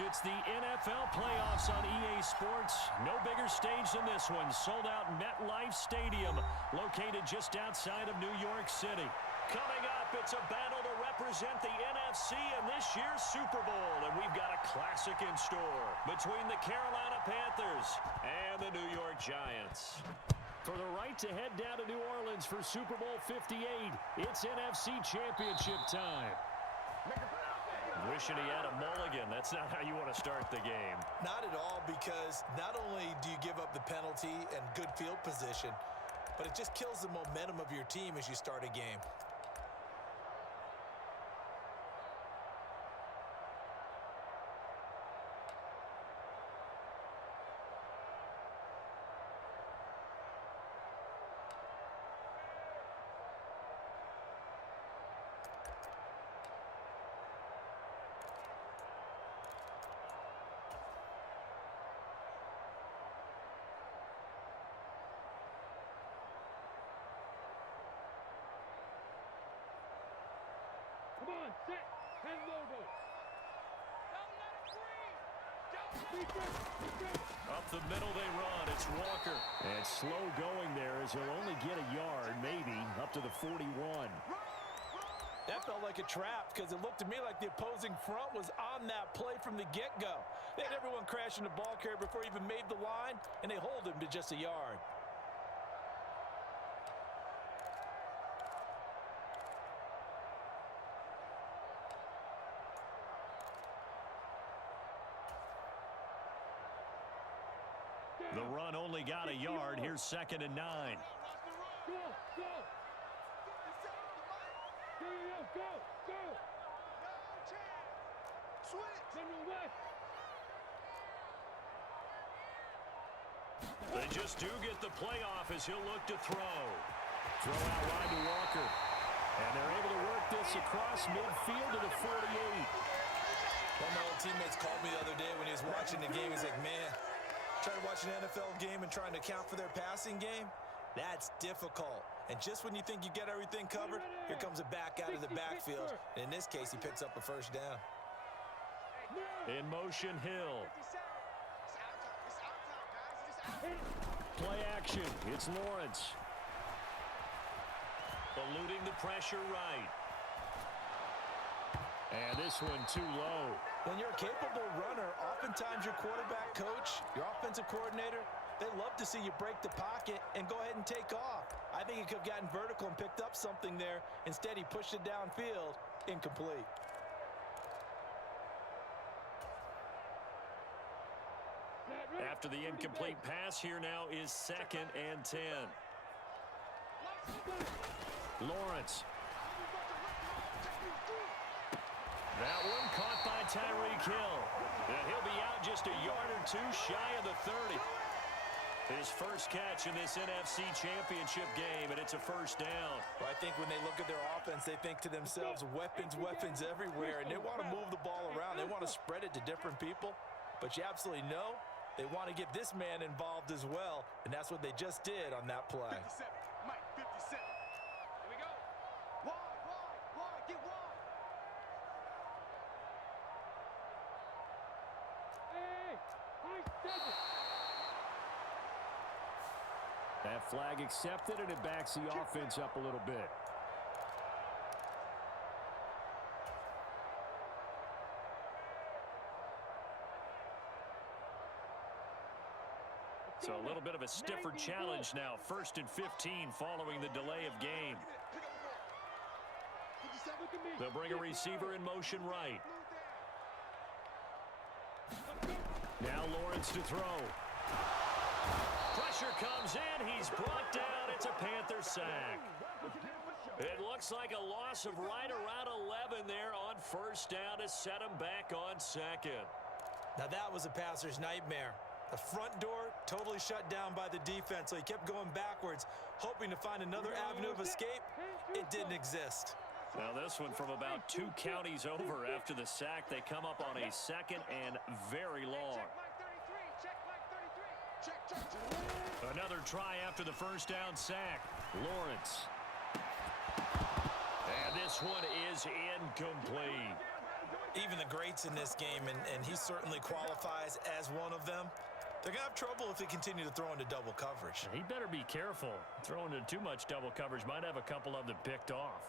It's the NFL playoffs on EA Sports. No bigger stage than this one. Sold out MetLife Stadium, located just outside of New York City. Coming up, it's a battle to represent the NFC in this year's Super Bowl. And we've got a classic in store between the Carolina Panthers and the New York Giants. For the right to head down to New Orleans for Super Bowl 58, it's NFC Championship time. Wishing he had a mulligan. That's not how you want to start the game. Not at all, because not only do you give up the penalty and good field position, but it just kills the momentum of your team as you start a game. Come on, set, and logo. Up the middle they run. It's Walker. And slow going there as he'll only get a yard, maybe, up to the 41. That felt like a trap because it looked to me like the opposing front was on that play from the get-go. They had everyone crashing the ball carrier before he even made the line, and they hold him to just a yard. The run only got a yard. Here's 2nd and 9. Go, go. Go, go. They just do get the playoff as he'll look to throw. Throw out wide to Walker. And they're able to work this across midfield to the 48. One of my old teammates called me the other day when he was watching the game. He's like, man, trying to watch an NFL game and trying to account for their passing game, that's difficult. And just when you think you get everything covered, here comes a back out of the backfield. And in this case, he picks up a first down. In motion, Hill. Play action. It's Lawrence. Eluding the pressure right. And this one too low. When you're a capable runner, oftentimes your quarterback coach, your offensive coordinator, they love to see you break the pocket and go ahead and take off. I think he could have gotten vertical and picked up something there. Instead, he pushed it downfield. Incomplete. After the incomplete pass, here now is 2nd and 10. Lawrence. That one caught by Tyreek Hill. And he'll be out just a yard or two shy of the 30. His first catch in this NFC Championship game, and it's a first down. Well, I think when they look at their offense, they think to themselves, weapons, weapons everywhere, and they want to move the ball around. They want to spread it to different people, but you absolutely know they want to get this man involved as well, and that's what they just did on that play. 57, Mike, 57. Here we go. Wide, get wide. That flag accepted, and it backs the offense up a little bit. So a little bit of a stiffer challenge now. 1st and 15 following the delay of game. They'll bring a receiver in motion right. Now Lawrence to throw. Pressure comes in. He's brought down. It's a Panther sack. It looks like a loss of right around 11 there on first down to set him back on 2nd. Now that was a passer's nightmare. The front door totally shut down by the defense, so he kept going backwards, hoping to find another avenue of escape. It didn't exist. Now this one from about 2 counties over after the sack. They come up on a 2nd and very long. Another try after the first down sack. Lawrence. And this one is incomplete. Even the greats in this game, and he certainly qualifies as one of them, they're going to have trouble if they continue to throw into double coverage. He better be careful. Throwing into too much double coverage might have a couple of them picked off.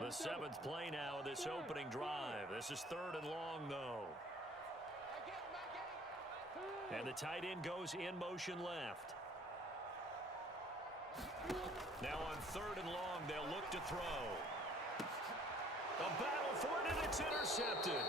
The seventh play now of this opening drive. This is 3rd and long, though. And the tight end goes in motion left. Now on 3rd and long, they'll look to throw. A battle for it, and it's intercepted.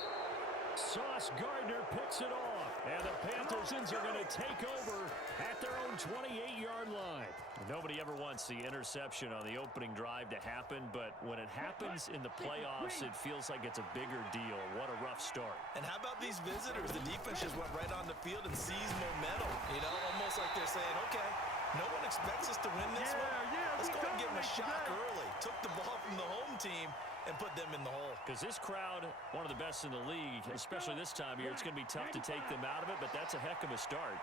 Sauce Gardner picks it off. And the Panthers are going to take over at their own 28-yard line. Nobody ever wants the interception on the opening drive to happen, but when it happens in the playoffs, it feels like it's a bigger deal. What a rough start. And how about these visitors? The defense just went right on the field and seized momentum. You know, almost like they're saying, okay, no one expects us to win this one. Let's go and give them a shock early. Took the ball from the home team and put them in the hole. Because this crowd, one of the best in the league, especially this time of year, it's going to be tough to take them out of it, but that's a heck of a start.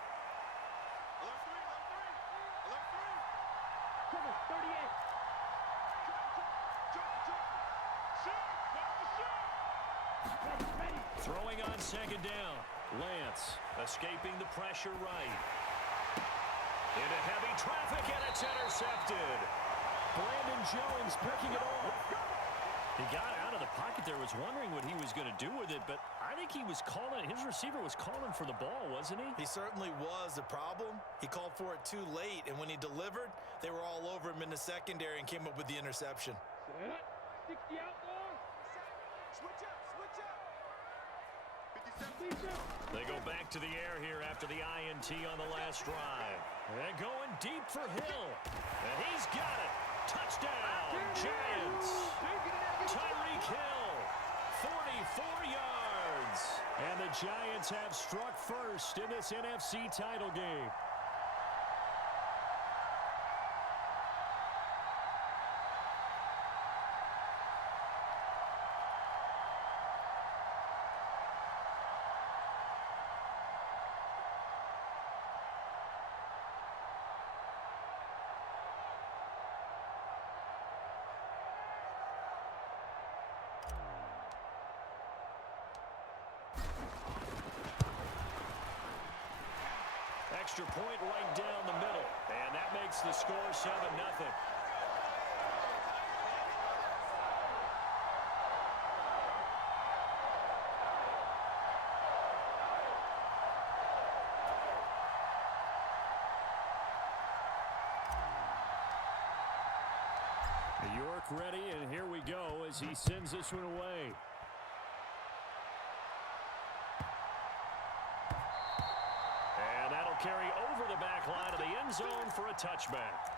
Throwing on 2nd down. Lance escaping the pressure right. Into heavy traffic, and it's intercepted. Brandon Jones picking it off. He got out of the pocket there, was wondering what he was going to do with it, but I think he was calling, his receiver was calling for the ball, wasn't he? He certainly was. The problem, he called for it too late, and when he delivered, they were all over him in the secondary and came up with the interception. 60 out more. Switch up, switch up. 57. They go back to the air here after the INT on the last drive. They're going deep for Hill. And he's got it. Touchdown, Giants. Tyreek Hill, 44 yards. And the Giants have struck first in this NFC title game. Extra point right down the middle, and that makes the score 7-0. York ready, and here we go as he sends this one away. Carry over the back line of the end zone for a touchback.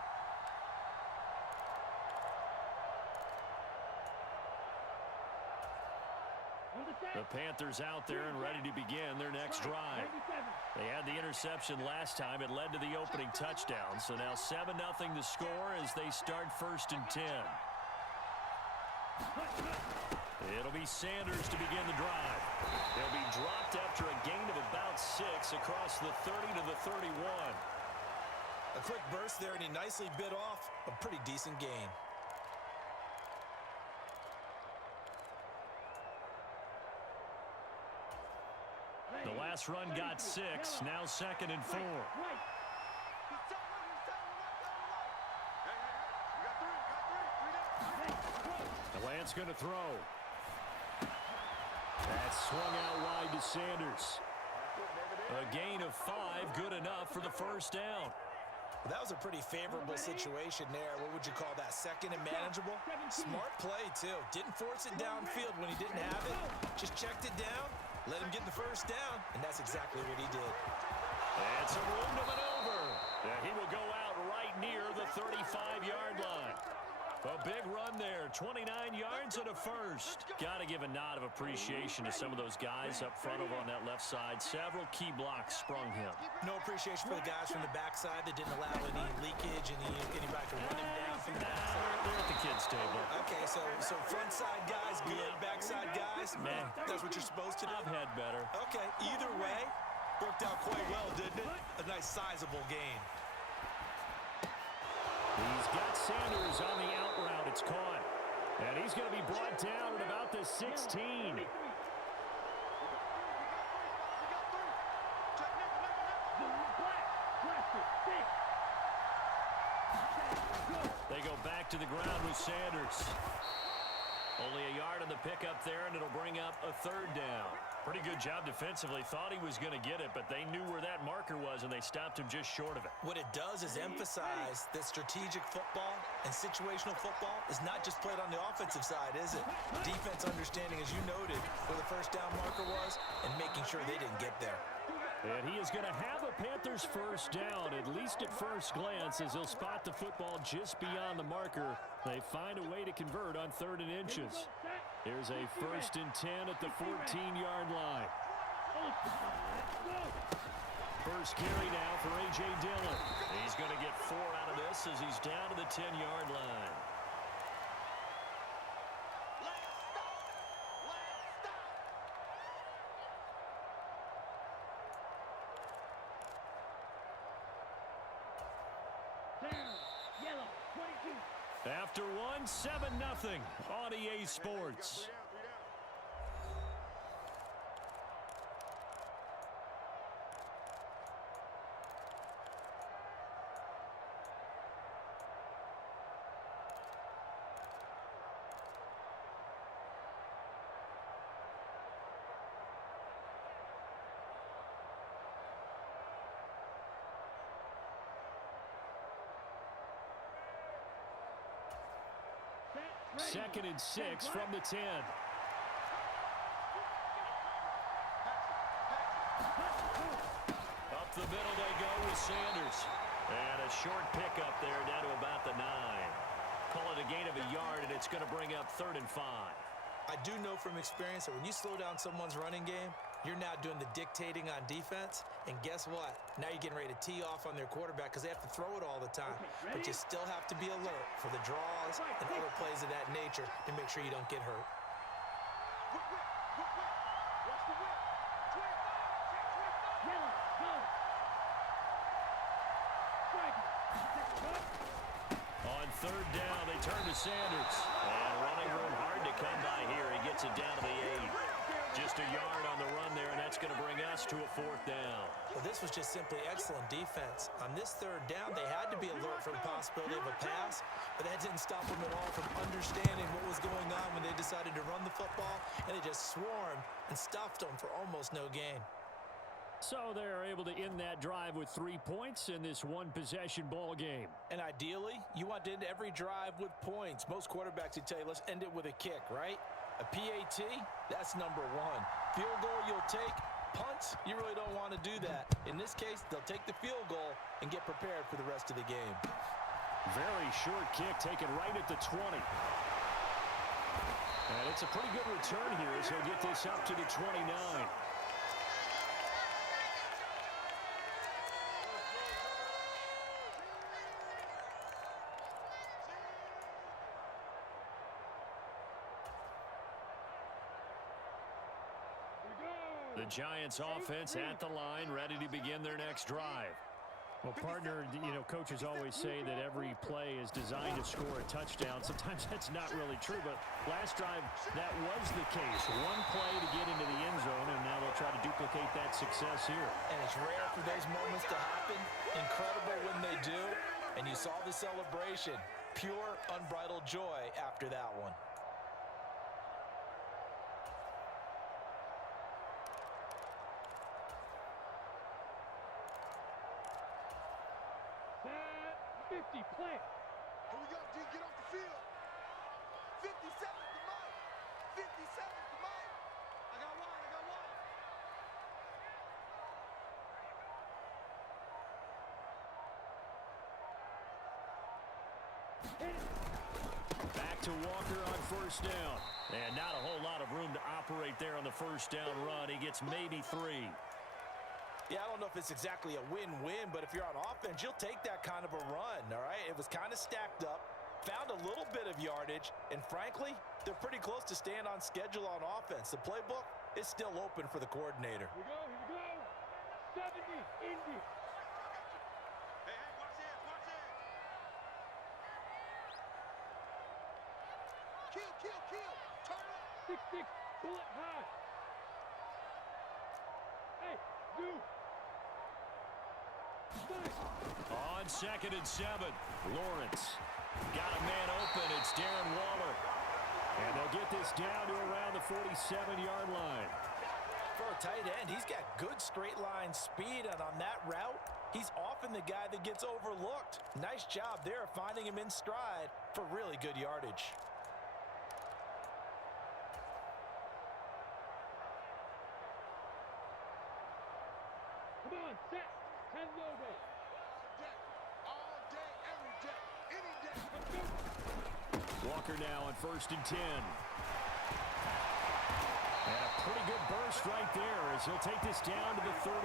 The Panthers out there and ready to begin their next drive. They had the interception last time. It led to the opening touchdown. So now 7-0 to score as they start 1st and 10. It'll be Sanders to begin the drive. They'll be dropped after a gain of about 6 across the 30 to the 31. A quick burst there, and he nicely bit off a pretty decent gain. The last run got 6, now 2nd and 4. Lance going to throw. That's swung out wide to Sanders. A gain of 5, good enough for the 1st down. Well, that was a pretty favorable situation there. What would you call that? 2nd and manageable? Smart play, too. Didn't force it downfield when he didn't have it. Just checked it down, let him get the 1st down, and that's exactly what he did. And some room to maneuver. He will go out right near the 35-yard line. A big run there 29 yards and a first. Got to give a nod of appreciation to some of those guys up front over on that left side. Several key blocks sprung him. No appreciation for the guys from the backside that didn't allow any leakage, anybody to run him down from the backside. They're at the kids' table. Okay, so front side guys, good. Backside guys, man, that's what you're supposed to do. I've had better. Okay, either way, worked out quite well, didn't it? A nice sizable gain. He's got Sanders on the out route. It's caught. And he's going to be brought down at about the 16. They go back to the ground with Sanders. Only a yard on the pickup there, and it'll bring up a third down. Pretty good job defensively. Thought he was going to get it, but they knew where that marker was, and they stopped him just short of it. What it does is emphasize that strategic football and situational football is not just played on the offensive side, is it? Defense understanding, as you noted, where the first down marker was and making sure they didn't get there. And he is going to have a Panthers first down, at least at first glance, as he'll spot the football just beyond the marker. They find a way to convert on 3rd and inches. Here's a 1st and 10 at the 14-yard line. First carry now for A.J. Dillon. He's going to get 4 out of this as he's down to the 10-yard line. After one, 7-0 on EA Sports. Second and 6 from the 10. Up the middle they go with Sanders. And a short pickup there down to about the 9. Call it a gain of a yard, and it's going to bring up 3rd and 5. I do know from experience that when you slow down someone's running game, you're now doing the dictating on defense. And guess what? Now you're getting ready to tee off on their quarterback because they have to throw it all the time. But you still have to be alert for the draws and other plays of that nature to make sure you don't get hurt. On 3rd down, they turn to Sanders. And running room hard to come by here. He gets it down to the 8. Just a yard on the run there, and that's going to bring us to a 4th down. Well, this was just simply excellent defense. On this 3rd down, they had to be alert for the possibility of a pass, but that didn't stop them at all from understanding what was going on when they decided to run the football, and they just swarmed and stuffed them for almost no gain. So they're able to end that drive with 3 points in this one-possession ball game. And ideally, you want to end every drive with points. Most quarterbacks would tell you, let's end it with a kick, right? A PAT, that's number 1. Field goal you'll take. Punts, you really don't want to do that. In this case, they'll take the field goal and get prepared for the rest of the game. Very short kick taken right at the 20. And it's a pretty good return here as he'll get this up to the 29. The Giants offense at the line, ready to begin their next drive. Well, partner, coaches always say that every play is designed to score a touchdown. Sometimes that's not really true, but last drive, that was the case. One play to get into the end zone, and now they'll try to duplicate that success here. And it's rare for those moments to happen. Incredible when they do. And you saw the celebration. Pure, unbridled joy after that one. Plant. Here we go, D. Get off the field. 50 seconds to Mike. 50 seconds to Mike. I got one. Back to Walker on first down. And not a whole lot of room to operate there on the first down run. He gets maybe 3. Yeah, I don't know if it's exactly a win-win, but if you're on offense, you'll take that kind of a run, all right? It was kind of stacked up, found a little bit of yardage, and frankly, they're pretty close to staying on schedule on offense. The playbook is still open for the coordinator. Here we go, here we go. 70, Indy. Hey, watch this, watch this. Kill. Turn up. 6-6, bullet high. Hey, you. On 2nd and 7, Lawrence got a man open. It's Darren Waller. And they'll get this down to around the 47-yard line. For a tight end, he's got good straight line speed, and on that route, he's often the guy that gets overlooked. Nice job there finding him in stride for really good yardage. Come on, set. 10 logo. All day, every day, any day. Let's go. Walker now on 1st and 10. And a pretty good burst right there as he'll take this down to the 33.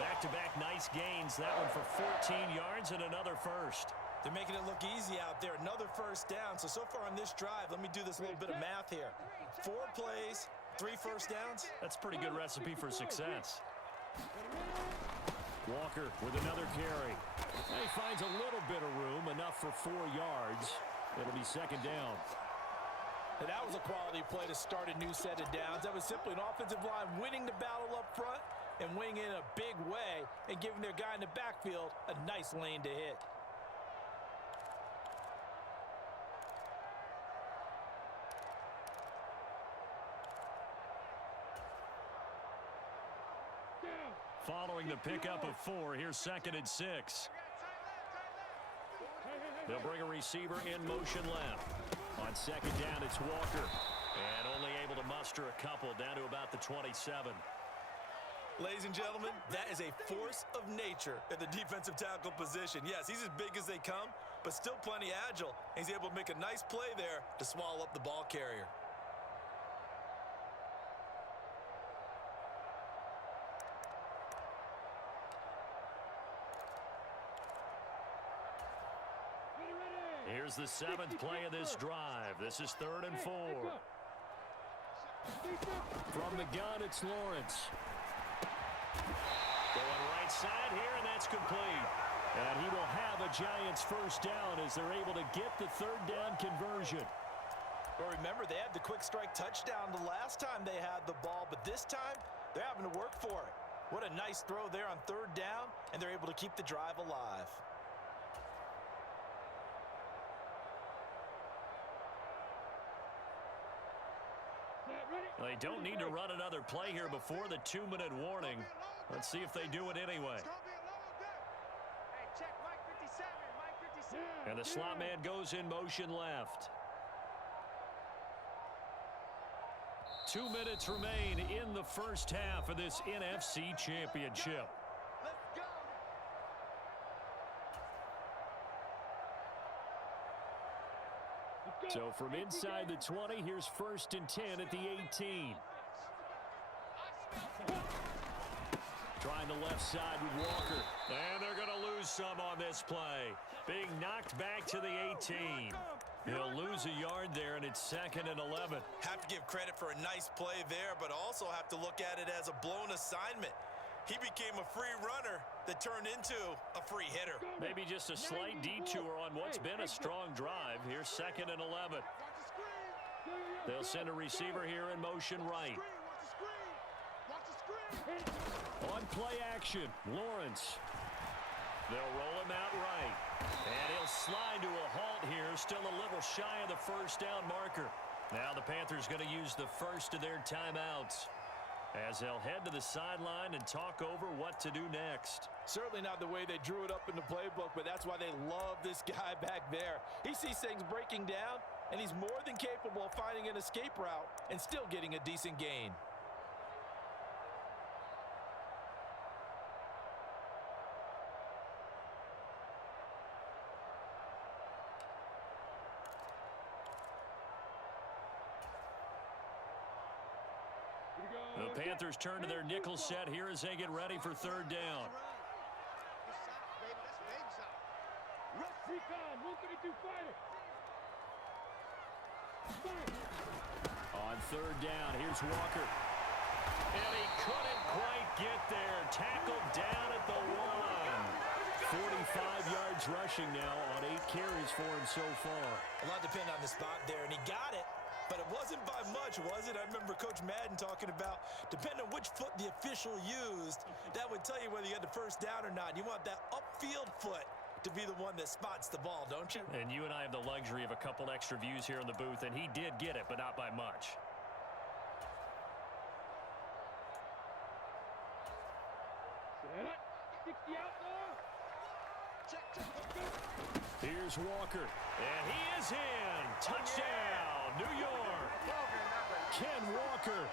Back-to-back nice gains. That one for 14 yards and another first. They're making it look easy out there. Another first down. So far on this drive, let me do this little bit of math here. 4 plays, 3 first downs. That's a pretty good recipe for success. Walker with another carry. And he finds a little bit of room, enough for 4 yards. It'll be 2nd down. And that was a quality play to start a new set of downs. That was simply an offensive line winning the battle up front and winning in a big way and giving their guy in the backfield a nice lane to hit. Following the pickup of 4, here's 2nd and 6. They'll bring a receiver in motion left. On 2nd down, it's Walker. And only able to muster a couple down to about the 27. Ladies and gentlemen, that is a force of nature at the defensive tackle position. Yes, he's as big as they come, but still plenty agile. He's able to make a nice play there to swallow up the ball carrier. Here's the 7th play of this drive. This is 3rd and 4. From the gun, it's Lawrence. Going right side here, and that's complete. And he will have a Giants first down as they're able to get the 3rd down conversion. But remember, they had the quick strike touchdown the last time they had the ball, but this time they're having to work for it. What a nice throw there on 3rd down, and they're able to keep the drive alive. They don't need to run another play here before the 2-minute warning. Let's see if they do it anyway. Hey, check Mike 57, Mike 57. And the slot man goes in motion left. 2 minutes remain in the first half of this NFC Championship. Let's go. So from inside the 20, here's 1st and 10 at the 18. Trying the left side with Walker. And they're going to lose some on this play. Being knocked back to the 18. He'll lose a yard there, and it's 2nd and 11. Have to give credit for a nice play there, but also have to look at it as a blown assignment. He became a free runner that turned into a free hitter. Maybe just a slight detour on what's been a strong drive. Here's 2nd and 11. They'll send a receiver here in motion right. On play action, Lawrence. They'll roll him out right. And he'll slide to a halt here, still a little shy of the first down marker. Now the Panthers going to use the first of their timeouts as they'll head to the sideline and talk over what to do next. Certainly not the way they drew it up in the playbook, but that's why they love this guy back there. He sees things breaking down, and he's more than capable of finding an escape route and still getting a decent gain. Panthers turn to their nickel set here as they get ready for third down. Recon, 132 fighter. On third down, here's Walker. And he couldn't quite get there. Tackled down at the 1. 45 yards rushing now on 8 carries for him so far. A lot depend on the spot there, and he got it. But it wasn't by much, was it? I remember Coach Madden talking about, depending on which foot the official used, that would tell you whether you had the first down or not. You want that upfield foot to be the one that spots the ball, don't you? And you and I have the luxury of a couple extra views here in the booth, and he did get it, but not by much. Set up. 60 out there. Check, let's go. Here's Walker, and he is in. Touchdown, New York. Ken Walker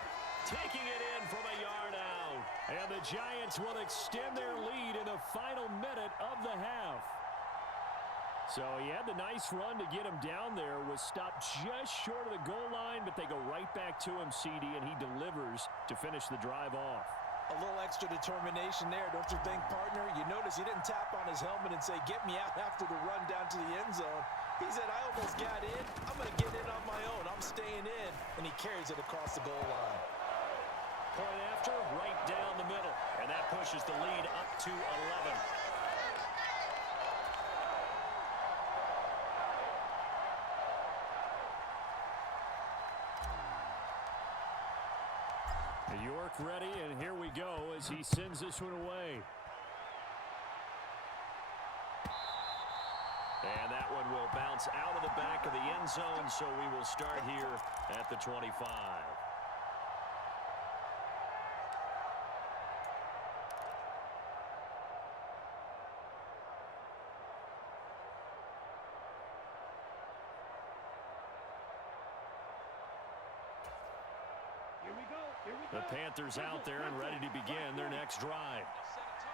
taking it in from a yard out. And the Giants will extend their lead in the final minute of the half. So he had the nice run to get him down there, was stopped just short of the goal line, but they go right back to him, CD, and he delivers to finish the drive off. A little extra determination there, don't you think, partner? You notice he didn't tap on his helmet and say, get me out after the run down to the end zone. He said, I almost got in. I'm going to get in on my own. I'm staying in. And he carries it across the goal line. Point after, right down the middle. And that pushes the lead up to 11. York ready, and here we go as he sends this one away. And that one will bounce out of the back of the end zone, so we will start here at the 25. The Panthers out there and ready to begin their next drive.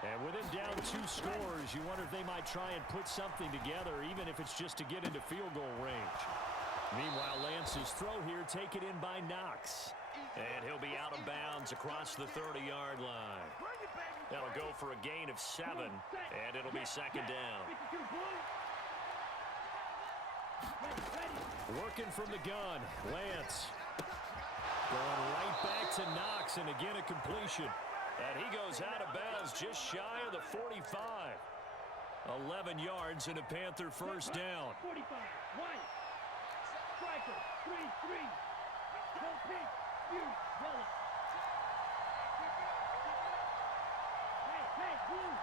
And with him down 2 scores, you wonder if they might try and put something together, even if it's just to get into field goal range. Meanwhile, Lance's throw here taken in by Knox. And he'll be out of bounds across the 30-yard line. That'll go for a gain of 7, and it'll be second down. Working from the gun, Lance. Going right back to Knox, and again a completion. And he goes out of bounds just shy of the 45. 11 yards and a Panther first down. 45, white. Striker, 3-3. Go pink, huge, yellow. Hey, blue.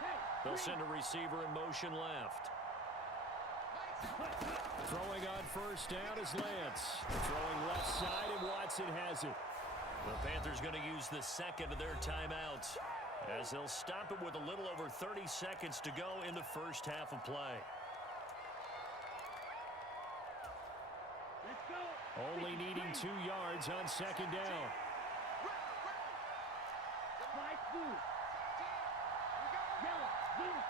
Hey, they'll send a receiver in motion left. Throwing on first down is Lance. Throwing left side, and Watson has it. The Panthers going to use the second of their timeouts as they'll stop it with a little over 30 seconds to go in the first half of play. let's go. Only needing 2 yards on second down. White, blue. Yellow, blue.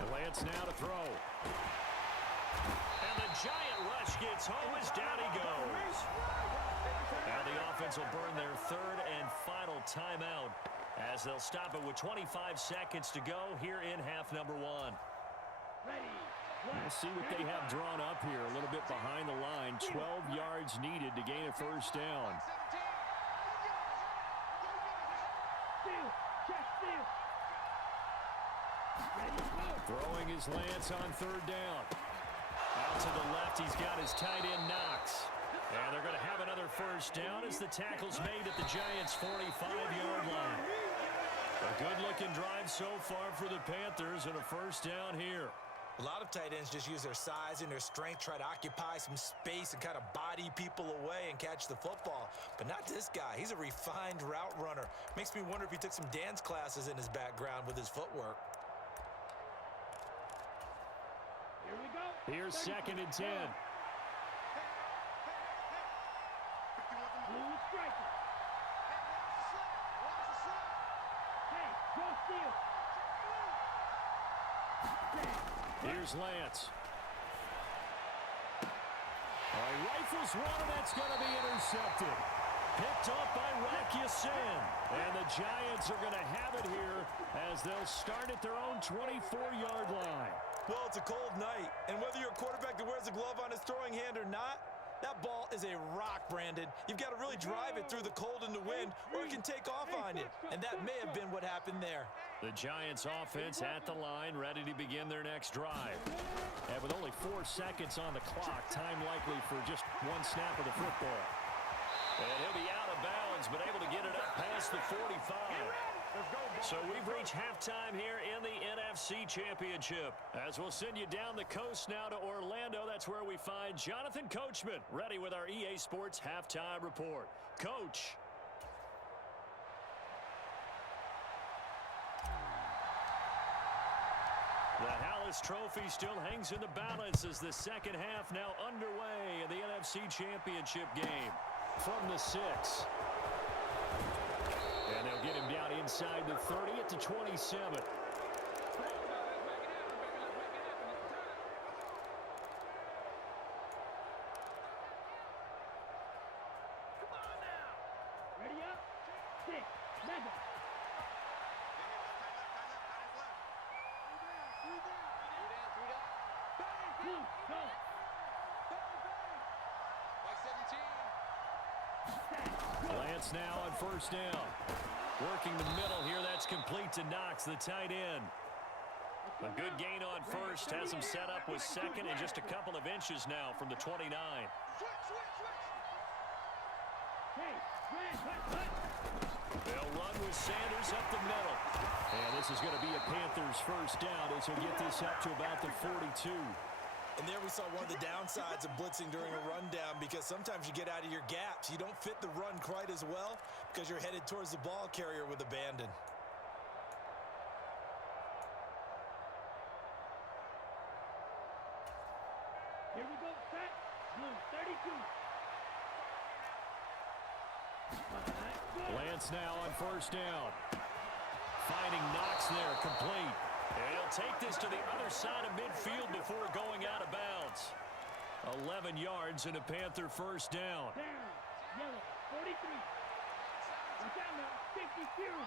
And Lance now to throw. And the giant rush gets home as down he goes. Now the offense will burn their third and final timeout as they'll stop it with 25 seconds to go here in half number 1. We'll see what they have drawn up here a little bit behind the line. 12 yards needed to gain a first down. Throwing his Lance on third down. Out to the left, he's got his tight end Knox. And they're going to have another first down as the tackle's made at the Giants' 45-yard line. A good-looking drive so far for the Panthers and a first down here. A lot of tight ends just use their size and their strength, try to occupy some space and kind of body people away and catch the football. But not this guy. He's a refined route runner. Makes me wonder if he took some dance classes in his background with his footwork. Here we go. Here's second and 10. Blue striker. Hey, go steal. Here's Lance. Rifles one, and that's going to be intercepted. Picked up by Rakiasin. And the Giants are going to have it here as they'll start at their own 24-yard line. Well, it's a cold night, and whether you're a quarterback that wears a glove on his throwing hand or not, that ball is a rock, Brandon. You've got to really drive it through the cold and the wind, or it can take off on you. And that may have been what happened there. The Giants offense at the line, ready to begin their next drive. And with only 4 seconds on the clock, time likely for just one snap of the football. And he'll be out of bounds, but able to get it up past the 45. So we've reached halftime here in the NFC Championship. As we'll send you down the coast now to Orlando, that's where we find Jonathan Coachman, ready with our EA Sports Halftime Report. Coach. The Hallis Trophy still hangs in the balance as the second half now underway in the NFC Championship game. From the 6. And they'll get him down inside the 30 at the 27. Ready up. 6. Mega. Go. Lance now on first down. Working the middle here. That's complete to Knox, the tight end. A good gain on first. Has him set up with second and just a couple of inches now from the 29. They'll run with Sanders up the middle. And this is going to be a Panthers first down as he'll get this up to about the 42. And there we saw one of the downsides of blitzing during a rundown, because sometimes you get out of your gaps. You don't fit the run quite as well because you're headed towards the ball carrier with abandon. Here we go. Set. Blue 32. Lance now on first down. Finding Knox there, complete. And he'll take this to the other side of midfield before going out of bounds. 11 yards and a Panther first down. Down. Yellow. 43. Watch out now. 50 Fury.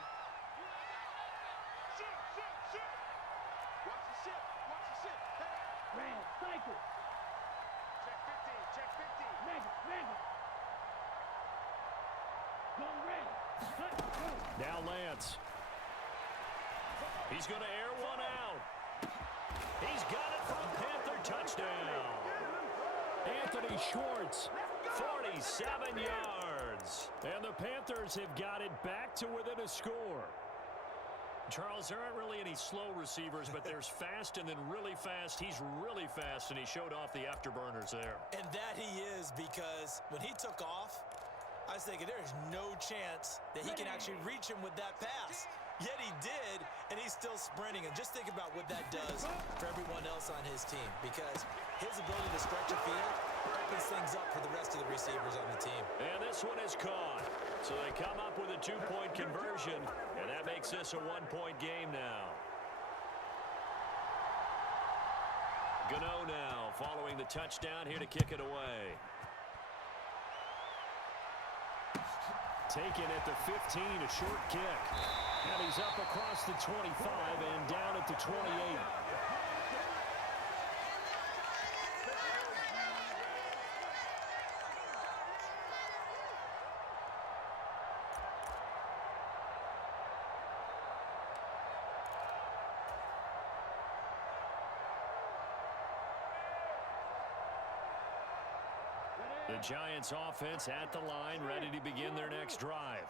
Shit. Watch the ship. Hey. Red. Cycle. Check 15. Mega. Go red. Cut. Go. Now Lance. He's going to air one out. He's got it for a Panther touchdown. Anthony Schwartz, 47 yards. And the Panthers have got it back to within a score. Charles, there aren't really any slow receivers, but there's fast and then really fast. He's really fast, and he showed off the afterburners there. And that he is, because when he took off, I was thinking there's no chance that he can actually reach him with that pass. Yet he did, and he's still sprinting. And just think about what that does for everyone else on his team, because his ability to stretch a field opens things up for the rest of the receivers on the team. And this one is caught. So they come up with a 2-point conversion, and that makes this a 1-point game now. Gano now following the touchdown here to kick it away. Taken at the 15, a short kick. And he's up across the 25 and down at the 28. The Giants offense at the line, ready to begin their next drive.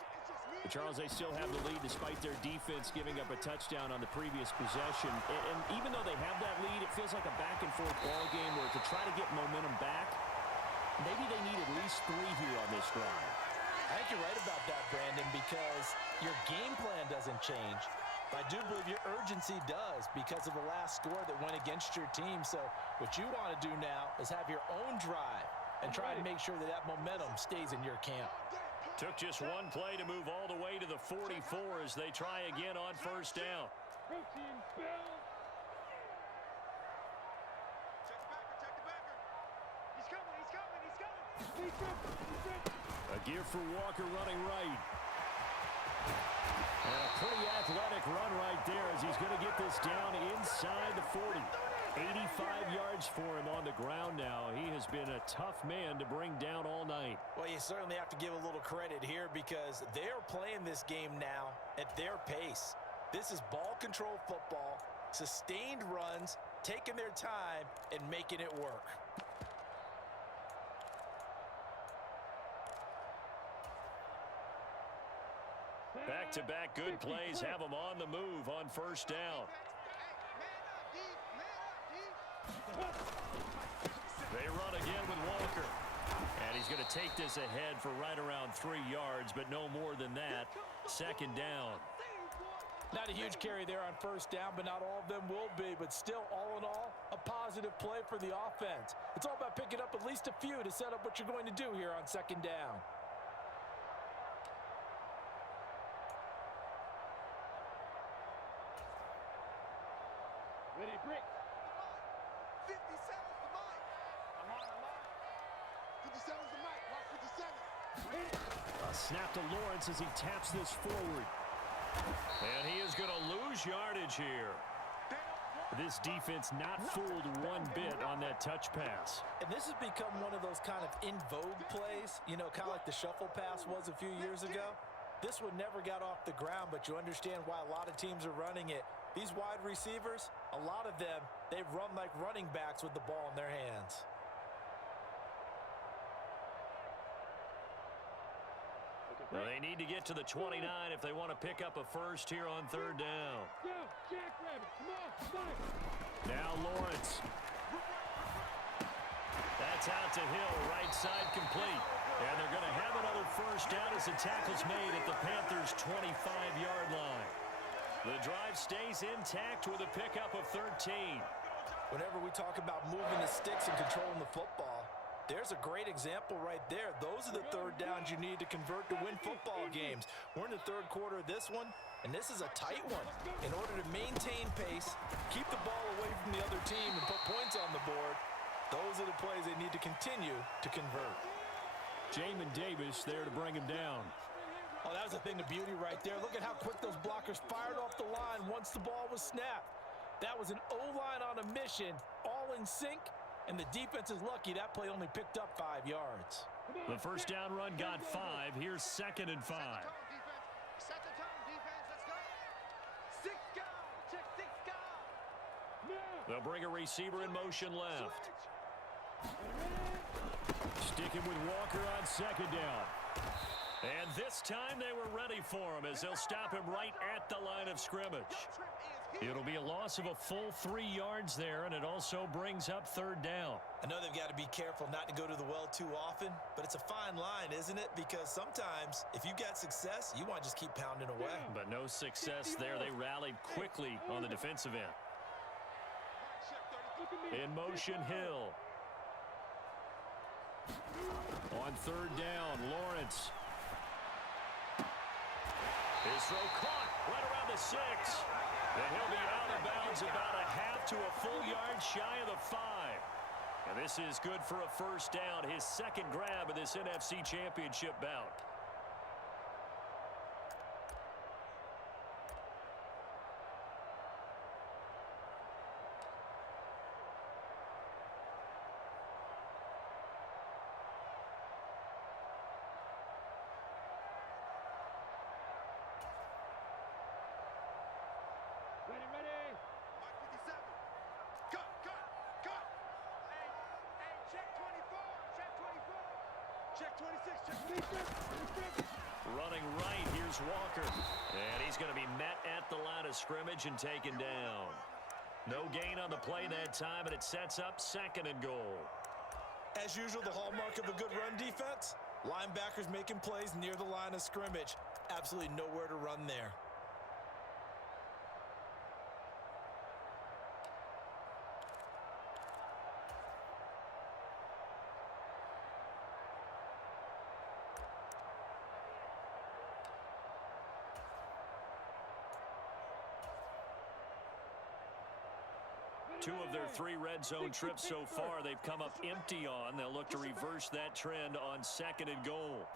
Charles, they still have the lead despite their defense giving up a touchdown on the previous possession. And even though they have that lead, it feels like a back-and-forth ball game where to try to get momentum back, maybe they need at least 3 here on this drive. I think you're right about that, Brandon, because your game plan doesn't change. But I do believe your urgency does because of the last score that went against your team. So what you want to do now is have your own drive and try and make sure that that momentum stays in your camp. Took just one play to move all the way to the 44 as they try again on first down. Protein spell. Check the backer. He's coming. A give for Walker running right. And a pretty athletic run right there as he's going to get this down inside the 40. 85 yards for him on the ground now. He has been a tough man to bring down all night. Well, you certainly have to give a little credit here because they're playing this game now at their pace. This is ball control football, sustained runs, taking their time, and making it work. Back-to-back good plays have him on the move on first down. They run again with Walker. And he's going to take this ahead for right around 3 yards, but no more than that. Second down. Not a huge carry there on first down, but not all of them will be. But still, all in all, a positive play for the offense. It's all about picking up at least a few to set up what you're going to do here on second down. Ready, brick. 57's the mic. I'm on. 57's the mic. Watch 57. A snap to Lawrence as he taps this forward. And he is going to lose yardage here. This defense not fooled one bit on that touch pass. And this has become one of those kind of in vogue plays, you know, kind of like the shuffle pass was a few years ago. This one never got off the ground, but you understand why a lot of teams are running it. These wide receivers, a lot of them, they run like running backs with the ball in their hands. Well, they need to get to the 29 if they want to pick up a first here on third down. Go, Jackrabbit. Come on. Now Lawrence. That's out to Hill, right side complete. And they're going to have another first down as the tackle's made at the Panthers' 25-yard line. The drive stays intact with a pickup of 13. Whenever we talk about moving the sticks and controlling the football, there's a great example right there. Those are the third downs you need to convert to win football games. We're in the third quarter of this one, and this is a tight one. In order to maintain pace, keep the ball away from the other team, and put points on the board, those are the plays they need to continue to convert. Jamin Davis there to bring him down. Oh, that was a thing of beauty right there. Look at how quick those blockers fired off the line once the ball was snapped. That was an O-line on a mission, all in sync. And the defense is lucky that play only picked up 5 yards. The first down run got 5. Here's 2nd and 5. Set the tone, defense. Let's go. 6 go. Check 6 go. They'll bring a receiver in motion left. Sticking with Walker on second down. And this time they were ready for him as they'll stop him right at the line of scrimmage. It'll be a loss of a full 3 yards there, and it also brings up third down. I know they've got to be careful not to go to the well too often, but it's a fine line, isn't it? Because sometimes if you got success, you want to just keep pounding away. But no success there. They rallied quickly on the defensive end. In motion, Hill. On third down, Lawrence. His throw caught right around the 6. And he'll be out of bounds about a half to a full yard shy of the 5. And this is good for a first down, his second grab of this NFC Championship bout. Ready. Mark 57. Cut. Hey, check 24. Check 26. Check 26. Running right, here's Walker. And he's going to be met at the line of scrimmage and taken down. No gain on the play that time, and it sets up 2nd and goal. As usual, the hallmark of a good run defense, linebackers making plays near the line of scrimmage. Absolutely nowhere to run there. 2 of their 3 red zone trips so far, they've come up empty on. They'll look to reverse that trend on 2nd and goal.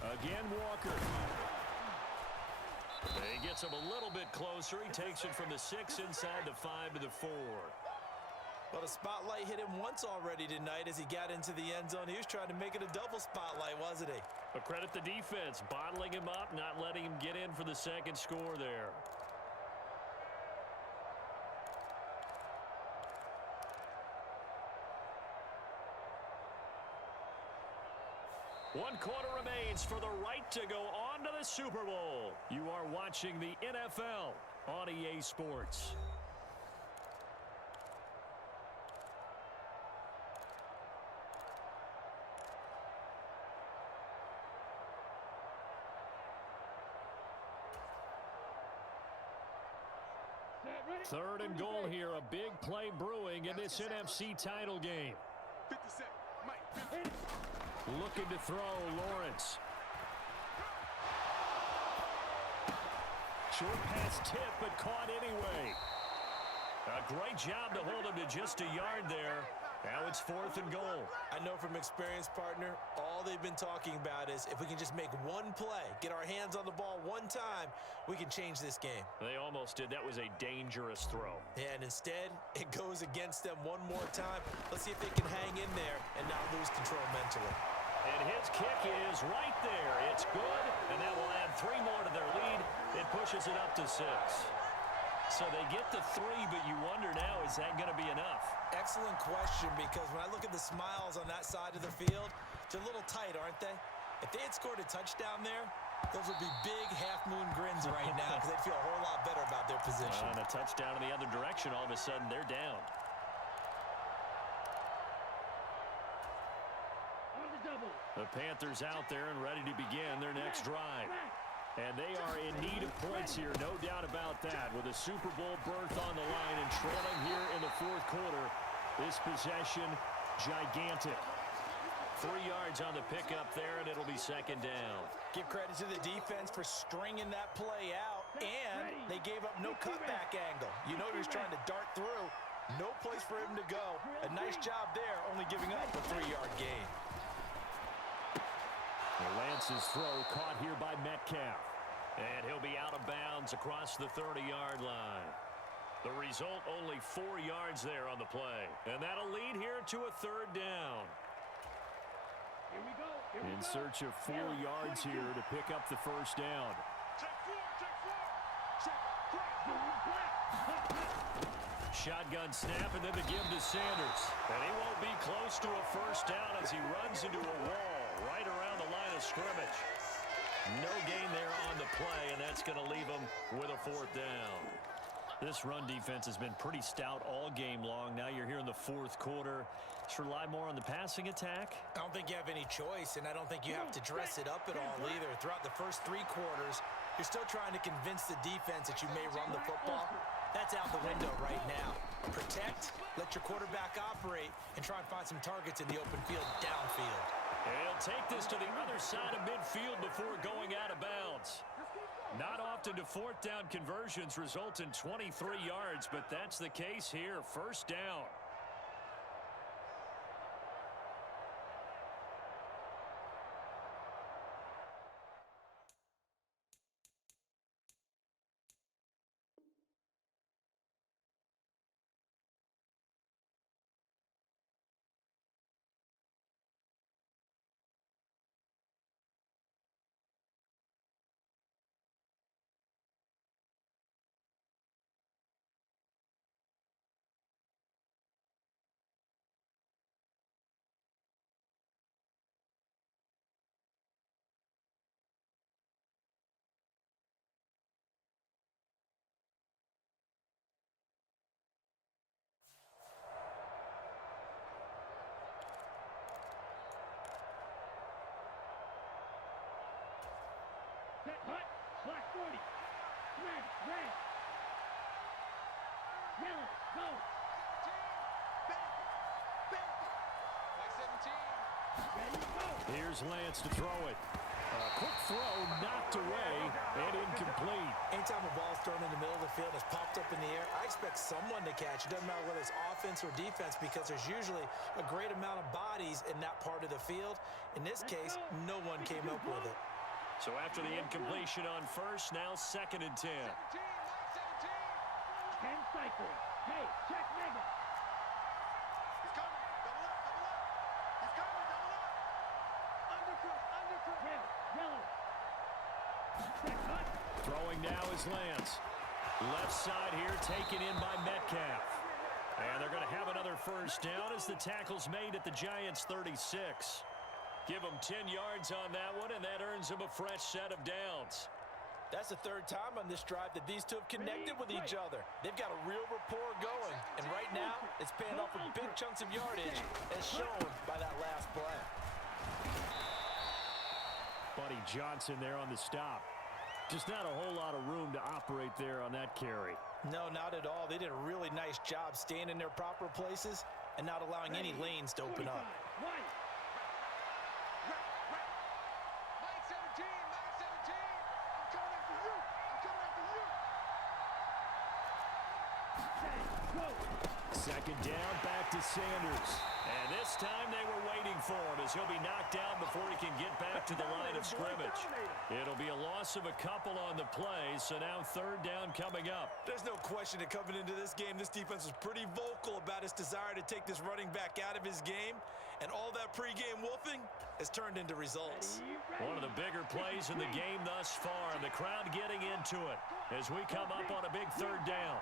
Again, Walker. He gets him a little bit closer. He takes it from the 6 inside the 5 to the 4. Well, the spotlight hit him once already tonight as he got into the end zone. He was trying to make it a double spotlight, wasn't he? But credit the defense, bottling him up, not letting him get in for the 2nd score there. One quarter remains for the right to go on to the Super Bowl. You are watching the NFL on EA Sports. Third and goal here, a big play brewing in this NFC title game. 57, Mike. Looking to throw, Lawrence. Short pass tip, but caught anyway. A great job to hold him to just a yard there. Now it's 4th and goal. I know from experience, partner, all they've been talking about is if we can just make one play, get our hands on the ball one time, we can change this game. They almost did. That was a dangerous throw. Yeah, and instead, it goes against them one more time. Let's see if they can hang in there and not lose control mentally. And his kick is right there. It's good, and that will add 3 more to their lead. It pushes it up to 6. So they get the 3, but you wonder now, is that going to be enough? Excellent question, because when I look at the smiles on that side of the field, they're a little tight, aren't they? If they had scored a touchdown there, those would be big half-moon grins right now because they'd feel a whole lot better about their position. And a touchdown in the other direction, all of a sudden they're down. On the double. The Panthers out there and ready to begin their next drive. And they are in need of points here, no doubt about that. With a Super Bowl berth on the line and trailing here in the 4th quarter, this possession, gigantic. 3 yards on the pickup there, and it'll be 2nd down. Give credit to the defense for stringing that play out, and they gave up no cutback angle. You know he was trying to dart through. No place for him to go. A nice job there, only giving up a 3-yard gain. Lance's throw caught here by Metcalf. And he'll be out of bounds across the 30-yard line. The result, only 4 yards there on the play. And that'll lead here to a 3rd down. Here we go. In search of 4 yards here to pick up the 1st down. Shotgun snap, and then the give to Sanders. And he won't be close to a 1st down as he runs into a wall right around the line of scrimmage. No gain there on the play, and that's going to leave him with a 4th down. This run defense has been pretty stout all game long. Now you're here in the 4th quarter. Just rely more on the passing attack. I don't think you have any choice, and I don't think you have to dress it up at all either. Throughout the first 3 quarters, you're still trying to convince the defense that you may run the football. That's out the window right now. Protect, let your quarterback operate, and try and find some targets in the open field downfield. And he'll take this to the other side of midfield before going out of bounds. Not often do 4th down conversions result in 23 yards, but that's the case here. 1st down. Hut, black 40. Smash, red. Yellow, go. Ready, go. Here's Lance to throw it. A quick throw knocked away and incomplete. And Anytime a ball's thrown in the middle of the field and is popped up in the air, I expect someone to catch. It doesn't matter whether it's offense or defense because there's usually a great amount of bodies in that part of the field. In this case, no one came up with it. So after the incompletion on first, now 2nd and 10. 10 cycles. Hey, check mega. He's coming. Double up, double up. He's coming, double up. Undercut, undercut. Red, yellow. Check, cut. Throwing now is Lance. Left side here taken in by Metcalf. And they're going to have another first down as the tackle's made at the Giants' 36. Give them 10 yards on that one, and that earns them a fresh set of downs. That's the 3rd time on this drive that these two have connected with each other. They've got a real rapport going, and right now it's paying off with big chunks of yardage as shown by that last play. Buddy Johnson there on the stop. Just not a whole lot of room to operate there on that carry. No, not at all. They did a really nice job staying in their proper places and not allowing any lanes to open up. White. Mike 17, Mike 17. I'm coming after you. I'm coming after you. Go. 2nd down, back to Sanders. And this time they were waiting for him as he'll be knocked down before he can get back to the line of scrimmage. It'll be a loss of a couple on the play, so now 3rd down coming up. There's no question that coming into this game, this defense was pretty vocal about its desire to take this running back out of his game, and all that pregame wolfing has turned into results. One of the bigger plays in the game thus far, and the crowd getting into it as we come up on a big 3rd down.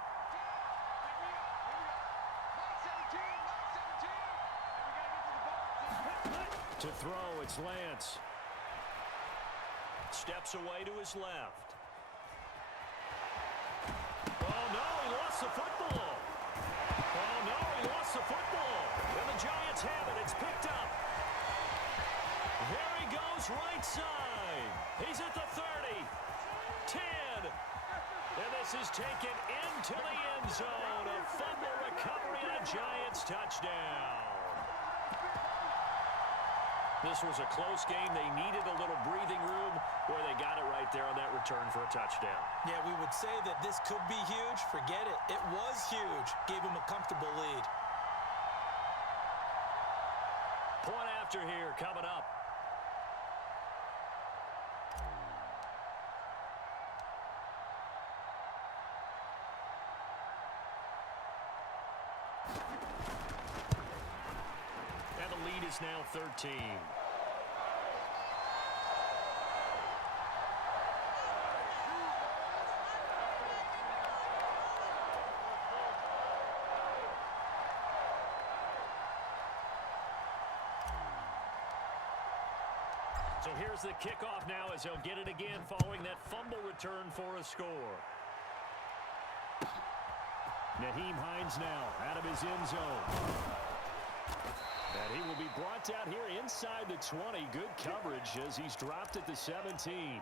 To throw, it's Lance. Steps away to his left. Oh, no, he lost the football. Oh, no, he lost the football. And the Giants have it. It's picked up. There he goes, right side. He's at the 30. 10. And this is taken into the end zone. A fumble recovery and a Giants touchdown. This was a close game. They needed a little breathing room where they got it right there on that return for a touchdown. Yeah, we would say that this could be huge. Forget it. It was huge. Gave him a comfortable lead. Point after here coming up. And the lead is now 13. So here's the kickoff now as they'll get it again following that fumble return for a score. Nyheim Hines now out of his end zone. And he will be brought down here inside the 20. Good coverage as he's dropped at the 17.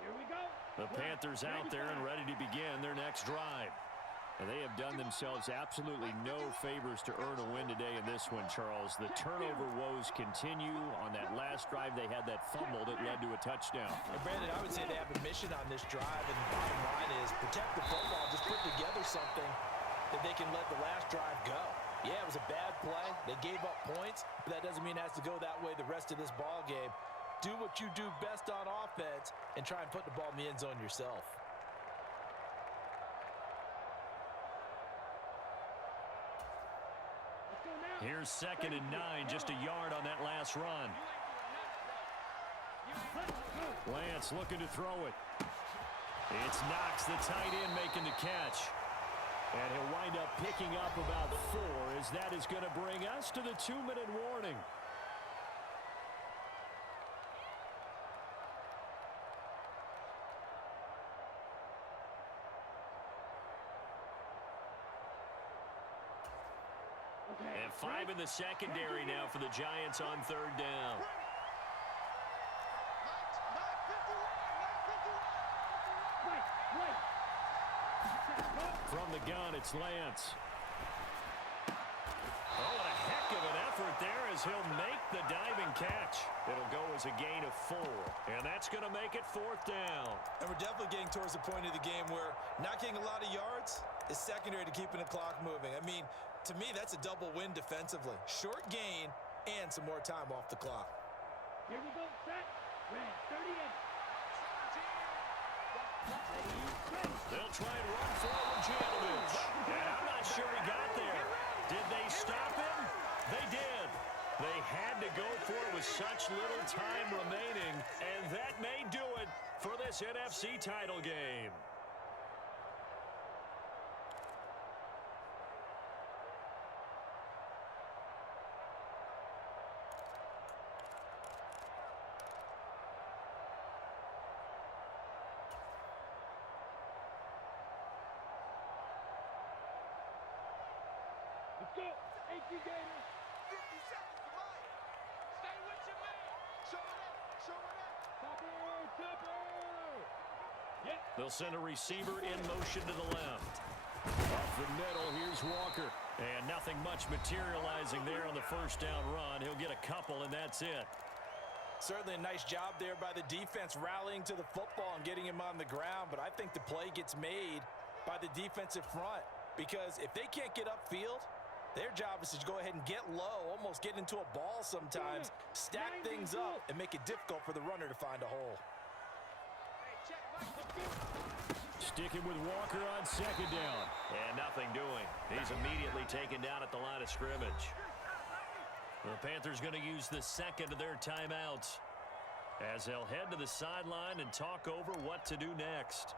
Here we go. The Panthers out there and ready to begin their next drive. And they have done themselves absolutely no favors to earn a win today in this one, Charles. The turnover woes continue. On that last drive, they had that fumble that led to a touchdown. And Brandon, I would say they have a mission on this drive, and the bottom line is protect the football. Just put together something that they can let the last drive go. Yeah, it was a bad play. They gave up points, but that doesn't mean it has to go that way the rest of this ball game. Do what you do best on offense and try and put the ball in the end zone yourself. Here's 2nd and 9, just a yard on that last run. Lance looking to throw it. It's Knox, the tight end, making the catch. And he'll wind up picking up about 4 as that is going to bring us to the 2-minute warning. And 5 in the secondary now for the Giants on 3rd down. From the gun, it's Lance. Oh, and a heck of an effort there as he'll make the diving catch. It'll go as a gain of 4, and that's going to make it 4th down. And we're definitely getting towards the point of the game where not getting a lot of yards is secondary to keeping the clock moving. I mean, to me, that's a double win defensively. Short gain and some more time off the clock. Here we go, set. Red, 38. They'll try and run forward Janovich. And I'm not sure he got there. Did they stop him? They did. They had to go for it with such little time remaining, and that may do it for this NFC title game. Let's go. 18 Gators. 50 seconds to Mike. Stay with your man. Show it up. Show it up. Topper. Yep. They'll send a receiver in motion to the left. Off the middle, here's Walker. And nothing much materializing there on the first down run. He'll get a couple, and that's it. Certainly a nice job there by the defense rallying to the football and getting him on the ground, but I think the play gets made by the defensive front because if they can't get upfield, their job is to go ahead and get low, almost get into a ball sometimes, stack things up, and make it difficult for the runner to find a hole. Sticking with Walker on second down. And nothing doing. He's immediately taken down at the line of scrimmage. The Panthers going to use the second of their timeouts as they'll head to the sideline and talk over what to do next.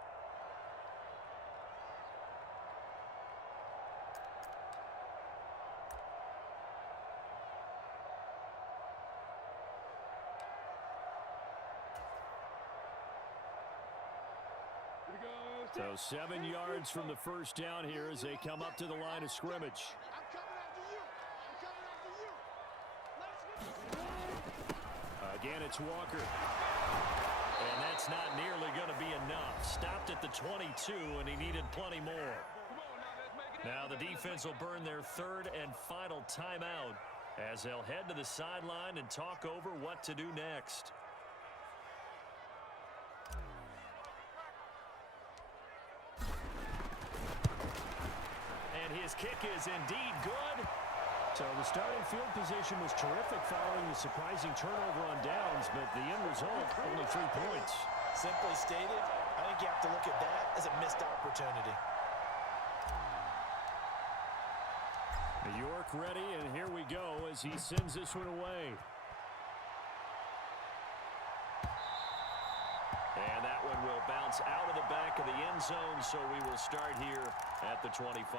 So 7 yards from the first down here as they come up to the line of scrimmage. I'm coming after you. I'm coming after you. Again, it's Walker. And that's not nearly going to be enough. Stopped at the 22, and he needed plenty more. Now the defense will burn their third and final timeout as they'll head to the sideline and talk over what to do next. His kick is indeed good. So the starting field position was terrific following the surprising turnover on downs, but the end result, only 3 points. Simply stated, I think you have to look at that as a missed opportunity. York ready, and here we go as he sends this one away. And that one will bounce out of the back of the end zone, so we will start here at the 25.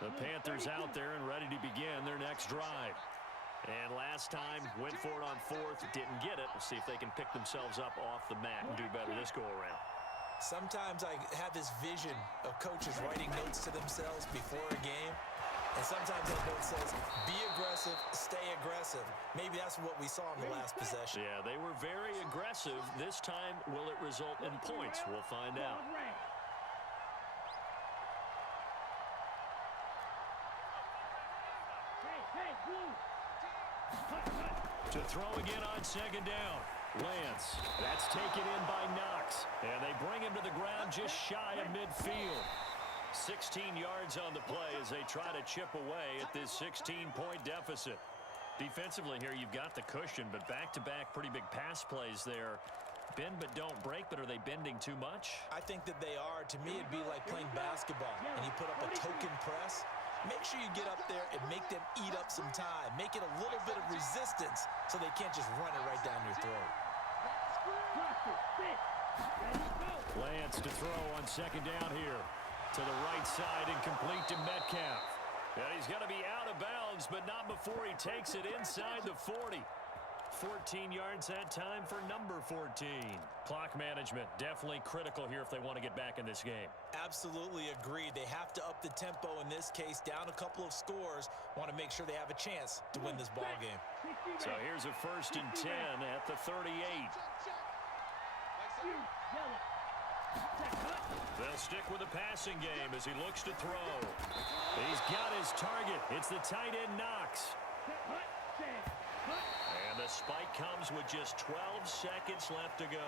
The Panthers out there and ready to begin their next drive. And last time, went for it on fourth, didn't get it. We'll see if they can pick themselves up off the mat and do better this go-around. Sometimes I have this vision of coaches writing notes to themselves before a game. And sometimes that note says, be aggressive, stay aggressive. Maybe that's what we saw in the last possession. Yeah, they were very aggressive. This time, will it result in points? We'll find out. To throw again on second down. Lance. That's taken in by Knox. And they bring him to the ground just shy of midfield. 16 yards on the play as they try to chip away at this 16-point deficit. Defensively here, you've got the cushion, but back-to-back pretty big pass plays there. Bend but don't break, but are they bending too much? I think that they are. To me, it'd be like playing basketball, and you put up a token press. Make sure you get up there and make them eat up some time. Make it a little bit of resistance so they can't just run it right down your throat. Lance to throw on second down here. To the right side and complete to Metcalf. And he's going to be out of bounds, but not before he takes it inside the 40. 14 yards that time for number 14. Clock management definitely critical here if they want to get back in this game. Absolutely agreed. They have to up the tempo in this case, down a couple of scores. Want to make sure they have a chance to win this ball game. So here's a 1st and 10 at the 38. They'll stick with the passing game as he looks to throw. He's got his target. It's the tight end Knox. And the spike comes with just 12 seconds left to go.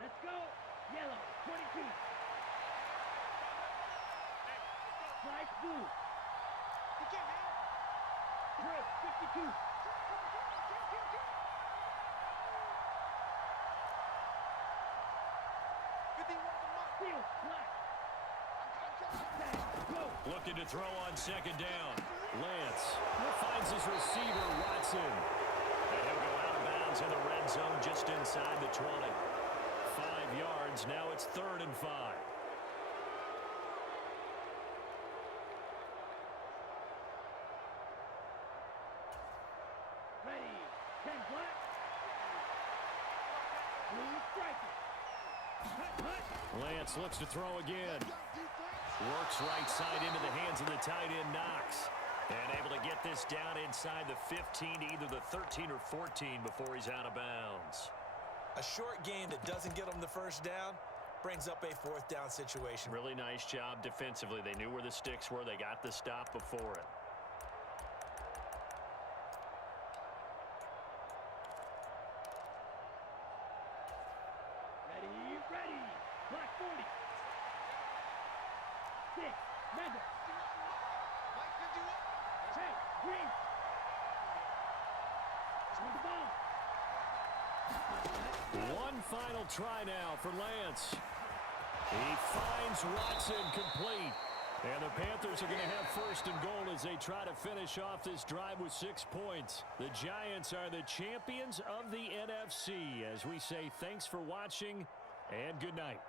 Let's go. Yellow, 22. Flash blue. Red, 52. Field, black. Looking to throw on 2nd down. Lance finds his receiver, Watson. And he'll go out of bounds in the red zone just inside the 20. 5 yards. Now it's 3rd and 5. Ready. 10 black. Blue striker. Lance looks to throw again. Works right side into the hands of the tight end Knox. And able to get this down inside the 15 to either the 13 or 14 before he's out of bounds. A short game that doesn't get them the 1st down brings up a 4th down situation. Really nice job defensively. They knew where the sticks were. They got the stop before it. Ready. Black 40. 6. Mega. Check. Green. On the ball. One final try now for Lance. He finds Watson complete. And the Panthers are going to have 1st and goal as they try to finish off this drive with 6 points. The Giants are the champions of the NFC. As we say, thanks for watching and good night.